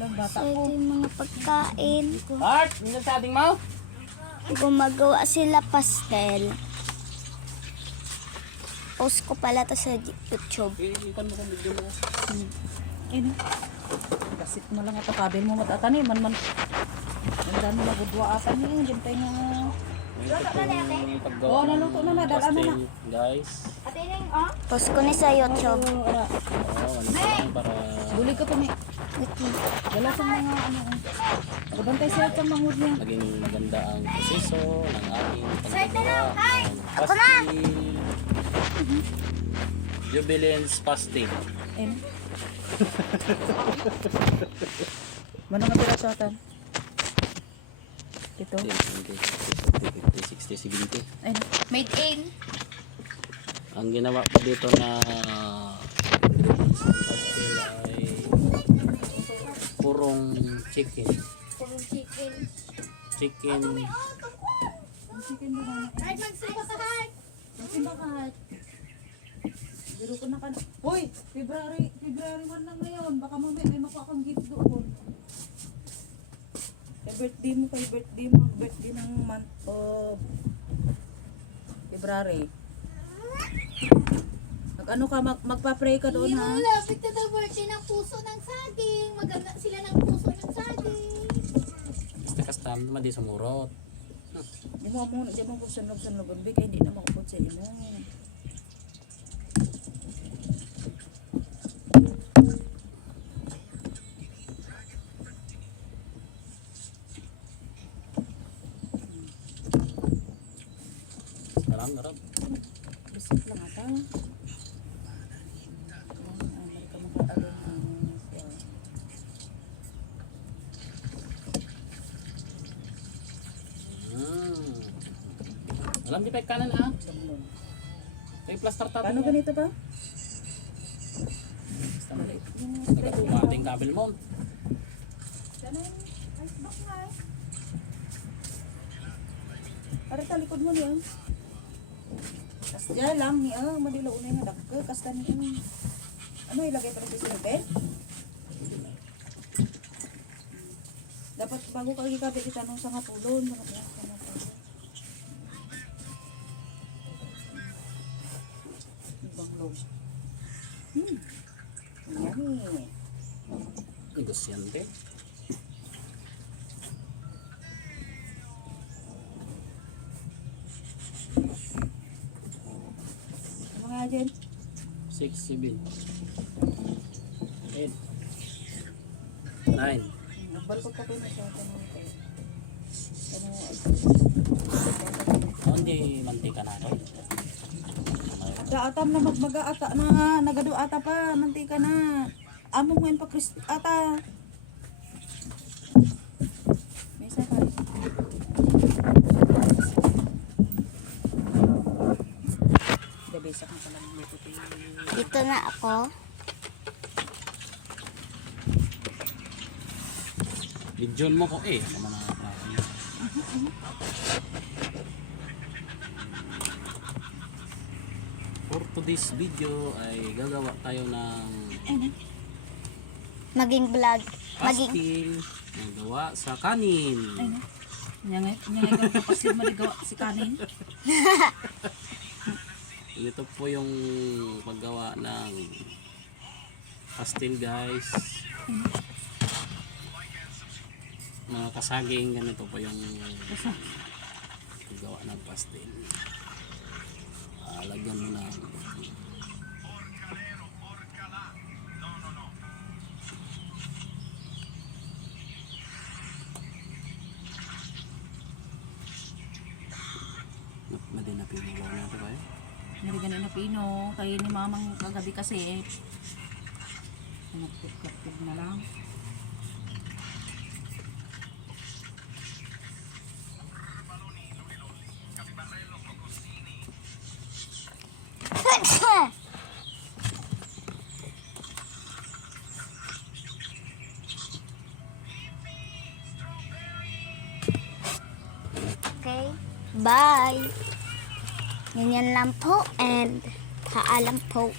lang bata So, ito ko. yung mga pagkain. Art, minsan sa ating mo? Gumagawa sila pastel. Post ko pala to sa YouTube. Ikan mo kung video mo. Ayun. Kasit mo lang at kabil mo matatani. Man. Ang dami na budwa asan niya. Hintay nga. Yung paggawa Oo, naluto na na. Dalaan na na. pastel, guys. Post ko ni sa YouTube. Oo, ano lang para... Buli ko to may. Wala sa mga ano. Nagabantay siya sa mangod niya. Maging maganda ang proseso ng aking paggawa ng pastel. Jubilance pastel. Ayun. Manang nga pira sa atan. Ito. 50, 60, 70. Ayun. Made in. Ang ginawa ko dito na pastel ay purong chicken. Purong chicken. Chicken. Ay, magsimba ka, Hay! Magsimba ka, Hay. Biro ko na ka na. Hoy! February 1 lang ngayon. Baka mamaya may makuha kang gift doon. Kay birthday mo. Birthday ng month of February. Mag-ano ka? Magpa-pray ka doon ha? Lapit na the birthday ng puso ng saging. Maganda sila ng puso ng saging. Basta custom naman di sumurot. Di mo po sunog-sunog. Kaya hindi na makupot sa imo. Sarap. Bisip lang ata. Ay, ka makaalon siya. Alam di pa kanan ha? Damlon. May plaster tato. Paano ganito ba? Basta maliit. Nagatuwa ating kabel mount. Para talikod mo niya. Kasya lang niya. Madilaw na yung dakka. Kasta niya. Ano ilagay para sa sinubel? Dapat bago ka ikabit itanong sa ngapulon. Ibang low. Yummy. Negosyante. Ano nga dyan? 6, 7, 8, 9. Nagbalkot ka na sa tanong ko. Oh, hindi mantika na ito. Atam na mag-ata na nagado ata pa mantika na. Amo mo pa Chris ata. Mesa pa. Debesa ka pala ng luto. Dito na ako. Lidyon mo ko eh. Ano na For today's video ay gagawa tayo ng Maging vlog. Maging pastil na gawa sa kanin. Nyangay ka kapasir maligawa si kanin. Ito po yung paggawa ng pastil guys. Mga kasaging ganito po yung paggawa ng pastil. Lagyan mo na madinapin mo lang natin ba eh? Narigan na pino kay ni mamang kagabi kasi napit-lapit na lang. okay. Bye. Ganyan lang po and paalam po.